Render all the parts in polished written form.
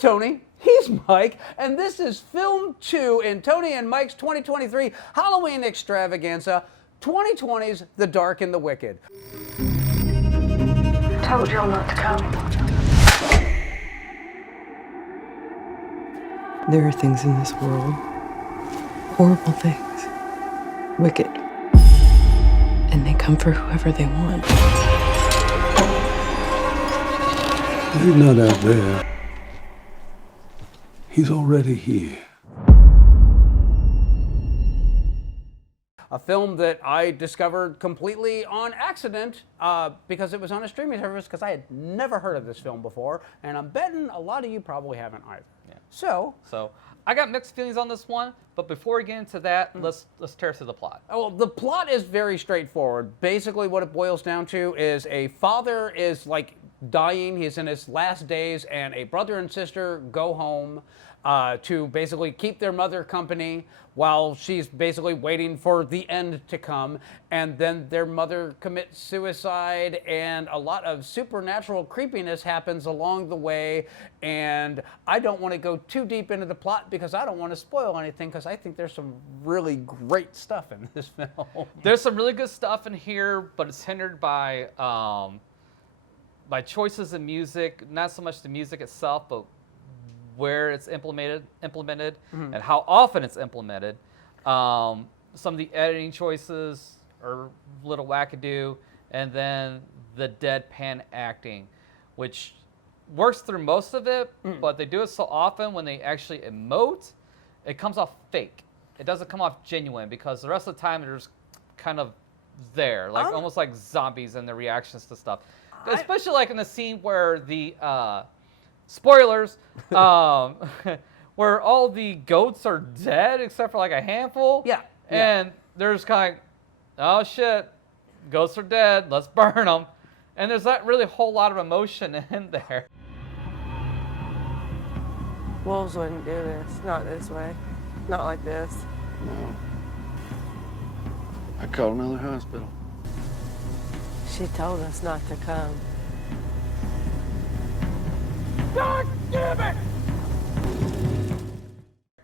Tony. He's Mike, and this is Film 2 in Tony and Mike's 2023 Halloween extravaganza, 2020's The Dark and the Wicked. Told y'all not to come. There are things in this world, horrible things, wicked, and they come for whoever they want. He's not out there. He's already here. A film that I discovered completely on accident because it was on a streaming service because I had never heard of this film before, and I'm betting a lot of you probably haven't either. Yeah. So I got mixed feelings on this one, but before we get into that, let's tear through the plot. well, the plot is very straightforward. Basically, what it boils down to is a father is like dying. He's in his last days, and a brother and sister go home to basically keep their mother company while she's basically waiting for the end to come. And then their mother commits suicide, and a lot of supernatural creepiness happens along the way. And I don't want to go too deep into the plot because I don't want to spoil anything, because I think there's some really great stuff in this film. There's some really good stuff in here, but it's hindered by choices in music, not so much the music itself, but where it's implemented, and how often it's implemented. Some of the editing choices are a little wackadoo, and then the deadpan acting, which works through most of it, but they do it so often when they actually emote, it comes off fake. It doesn't come off genuine, because the rest of the time they're just kind of there, like almost like zombies in their reactions to stuff. Especially like in the scene where the spoilers, where all the goats are dead except for like a handful. Yeah. And there's kind of like, oh shit, ghosts are dead, let's burn them. And there's not really a whole lot of emotion in there. Wolves wouldn't do this. Not this way. Not like this. No. I called another hospital. She told us not to come. God damn it!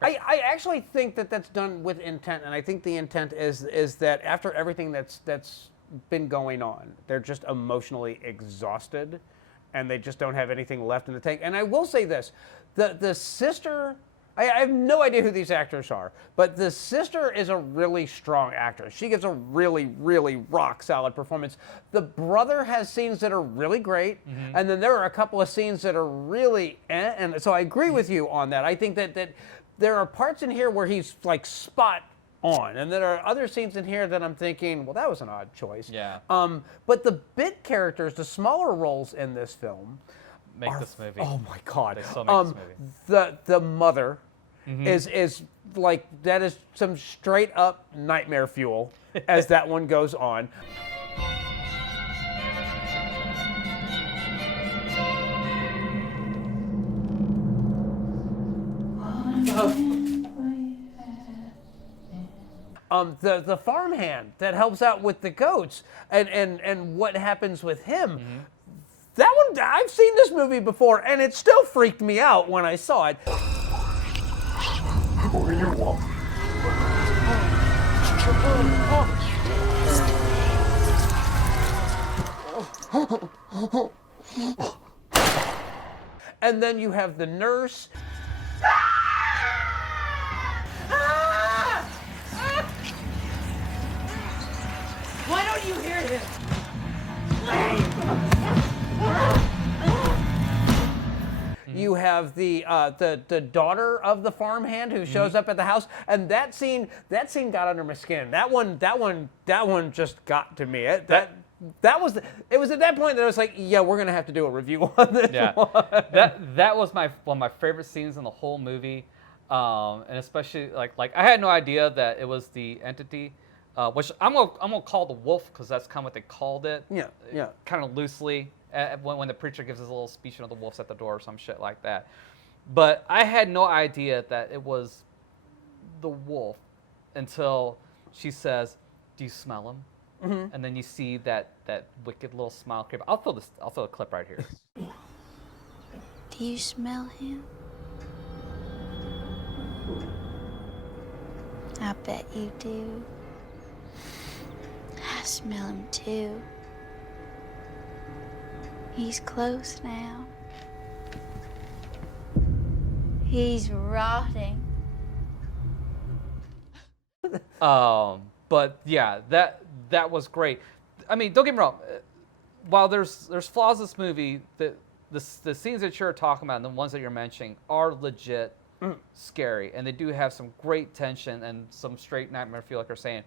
I actually think that that's done with intent, and I think the intent is that after everything that's been going on, they're just emotionally exhausted, and they just don't have anything left in the tank. And I will say this, the sister, I have no idea who these actors are, but the sister is a really strong actress. She gives a really, really rock-solid performance. The brother has scenes that are really great, and then there are a couple of scenes that are really and so I agree with you on that. I think that there are parts in here where he's like spot on, and there are other scenes in here that I'm thinking, well, that was an odd choice. Yeah. But the bit characters, the smaller roles in this film, Make this movie. oh my God. They so make this movie. The mother is like, that is some straight up nightmare fuel as that one goes on. The farmhand that helps out with the goats and what happens with him. That one, I've seen this movie before, and it still freaked me out when I saw it. And then you have the nurse. Why don't you hear this? You have the daughter of the farmhand who shows up at the house, and that scene got under my skin. That one just got to me. It was at that point that I was like, yeah, we're gonna have to do a review on this. Yeah, one. that was one of my favorite scenes in the whole movie, and especially like I had no idea that it was the entity, which I'm gonna call the wolf, because that's kind of what they called it. Yeah. Kind of loosely, when the preacher gives his little speech, the wolf's at the door or some shit like that. But I had no idea that it was the wolf until she says, "Do you smell him?" And then you see that wicked little smile creep. I'll throw a clip right here. Do you smell him? I bet you do. I smell him too. He's close now. He's rotting. But yeah, that was great. I mean, don't get me wrong. While there's flaws in this movie, the scenes that you're talking about and the ones that you're mentioning are legit scary, and they do have some great tension and some straight nightmare feel, like you're saying.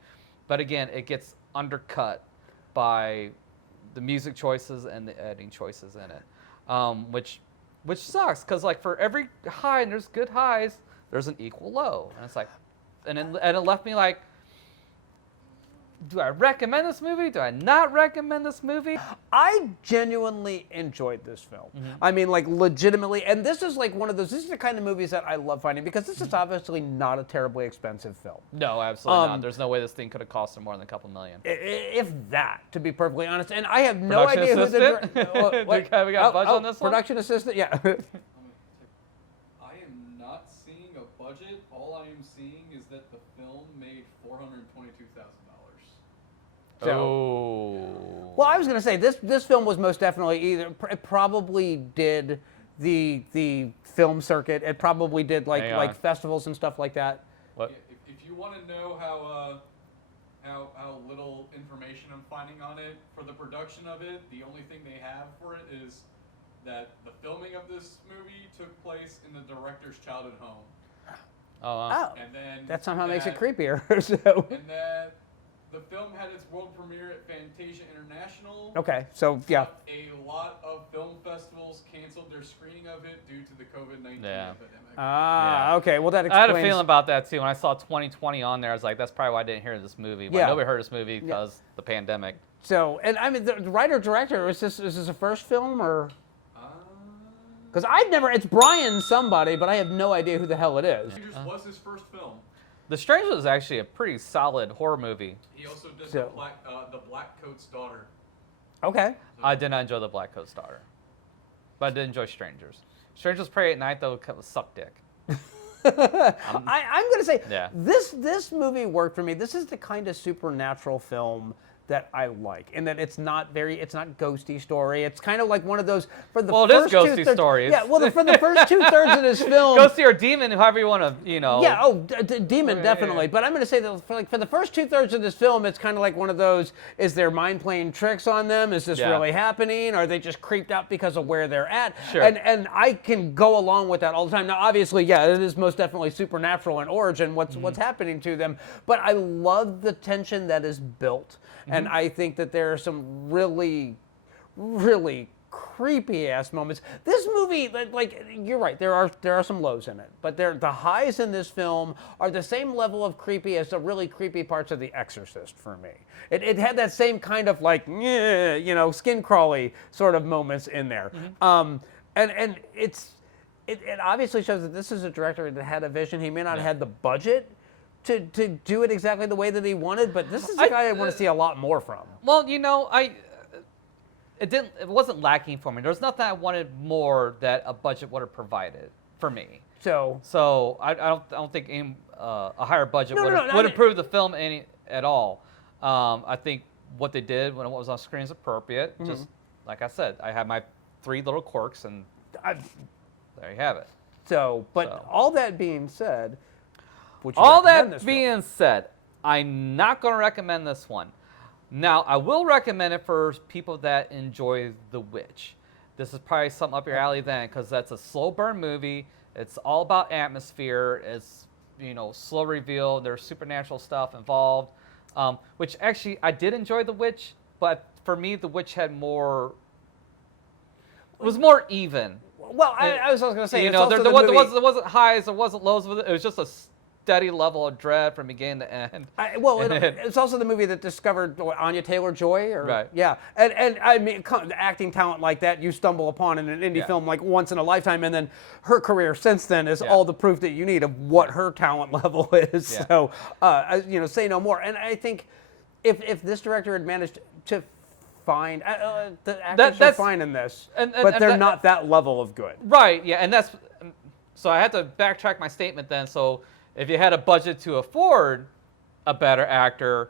But again, it gets undercut by the music choices and the editing choices in it, which sucks, because like for every high, and there's good highs, there's an equal low, and it's like, and it left me like, do I recommend this movie? Do I not recommend this movie? I genuinely enjoyed this film. I mean, like, legitimately. And this is like one of those, this is the kind of movies that I love finding, because this is obviously not a terribly expensive film. No, absolutely not. There's no way this thing could have cost them more than a couple million. If that, to be perfectly honest. And I have no idea who Production the assistant? We got a budget on this one? Production assistant, yeah. I am not seeing a budget. All I am seeing is that the film made $422,000. Oh. Well, I was going to say, this film was most definitely either, it probably did the film circuit. It probably did like festivals and stuff like that. What? If you want to know how little information I'm finding on it, for the production of it, the only thing they have for it is that the filming of this movie took place in the director's childhood home. Oh. And then that somehow makes it creepier. So. And that the film had its world premiere at Fantasia International. Okay, so yeah. But a lot of film festivals canceled their screening of it due to the COVID-19 epidemic. Okay. Well, that explains. I had a feeling about that too. When I saw 2020 on there, I was like, that's probably why I didn't hear this movie. But nobody heard this movie because the pandemic. So, and I mean, the writer-director, is this a first film, or? Because I've never, it's Bryan somebody, but I have no idea who the hell it is. Strangers was his first film. The Stranger was actually a pretty solid horror movie. He also did the Black Coat's Daughter. Okay. I did not enjoy The Black Coat's Daughter, but I did enjoy Strangers. Strangers Pray at Night, though, kind of sucked dick. I'm going to say, Yeah. this movie worked for me. This is the kind of supernatural film that I like, and that it's not ghosty story. It's kind of like one of those for the first it is ghosty stories. Yeah, well, for the first 2/3 of this film, ghosty or demon, however you want to, Yeah, demon definitely. But I'm going to say that for the first 2/3 of this film, it's kind of like one of those: is their mind playing tricks on them? Is this really happening? Are they just creeped out because of where they're at? Sure. And I can go along with that all the time. Now, obviously, it is most definitely supernatural in origin. What's happening to them? But I love the tension that is built. And I think that there are some really, really creepy ass moments. This movie, like you're right, there are some lows in it, but the highs in this film are the same level of creepy as the really creepy parts of The Exorcist for me. It had that same kind of like, skin crawly sort of moments in there. And it obviously shows that this is a director that had a vision. He may not have had the budget to do it exactly the way that he wanted, but this is a guy I want to see a lot more from. Well, it wasn't lacking for me. There was nothing I wanted more that a budget would have provided for me. So I don't think a higher budget would improve the film at all. I think what they did when it was on screen is appropriate. Just like I said, I had my 3 little quirks, and there you have it. But all that being said, I'm not going to recommend this one. Now, I will recommend it for people that enjoy The Witch. This is probably something up your alley then, because that's a slow burn movie. It's all about atmosphere. It's, slow reveal. There's supernatural stuff involved, which actually I did enjoy The Witch, but for me, The Witch had more. It was more even. Well, I was going to say, there wasn't highs, there wasn't lows with it. It was just a steady level of dread from beginning to end. It's also the movie that discovered Anya Taylor-Joy, right? Yeah, and I mean, acting talent like that you stumble upon in an indie film like once in a lifetime, and then her career since then is all the proof that you need of what her talent level is. Yeah. So, say no more. And I think if this director had managed to find the actors are fine in this, but they're not that level of good. Right. Yeah, and so I had to backtrack my statement then. So If you had a budget to afford a better actor,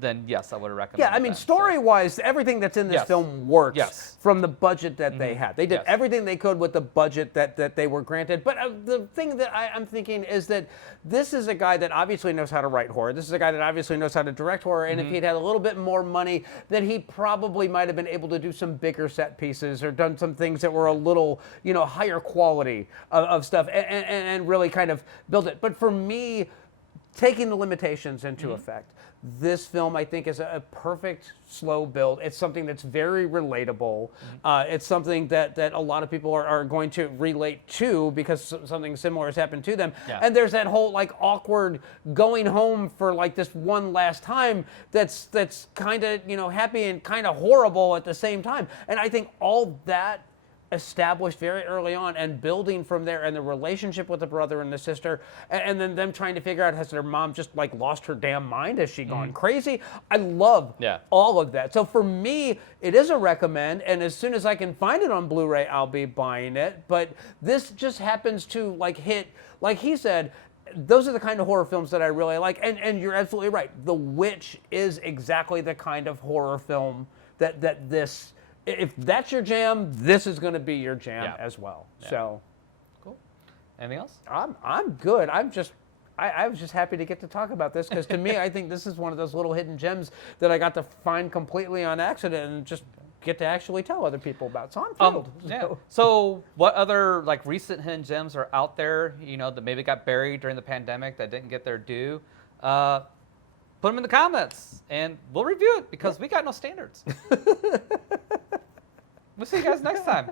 then yes, I would recommend. Yeah, I mean, that. story-wise, everything that's in this Yes. film works Yes. from the budget that they had. They did Yes. everything they could with the budget that they were granted. But the thing that I'm thinking is that this is a guy that obviously knows how to write horror. This is a guy that obviously knows how to direct horror. And if he'd had a little bit more money, then he probably might have been able to do some bigger set pieces or done some things that were a little, higher quality of stuff and really kind of build it. But for me, taking the limitations into effect, this film, I think, is a perfect slow build. It's something that's very relatable. It's something that a lot of people are going to relate to because something similar has happened to them. Yeah. And there's that whole awkward going home for this one last time that's kind of happy and kind of horrible at the same time. And I think all that established very early on and building from there, and the relationship with the brother and the sister, and then them trying to figure out, has their mom just lost her damn mind? Has she gone crazy? I love all of that. So for me, it is a recommend, and as soon as I can find it on Blu-ray, I'll be buying it. But this just happens to hit, like he said, those are the kind of horror films that I really like. And you're absolutely right. The Witch is exactly the kind of horror film that this, if that's your jam, this is going to be your jam as well. Yeah. So, Cool. Anything else? I'm good. I was just happy to get to talk about this because to me, I think this is one of those little hidden gems that I got to find completely on accident and just get to actually tell other people about. So I'm thrilled. Yeah. So what other recent hidden gems are out there? That maybe got buried during the pandemic that didn't get their due. Put them in the comments, and we'll review it because we got no standards. We'll see you guys next time.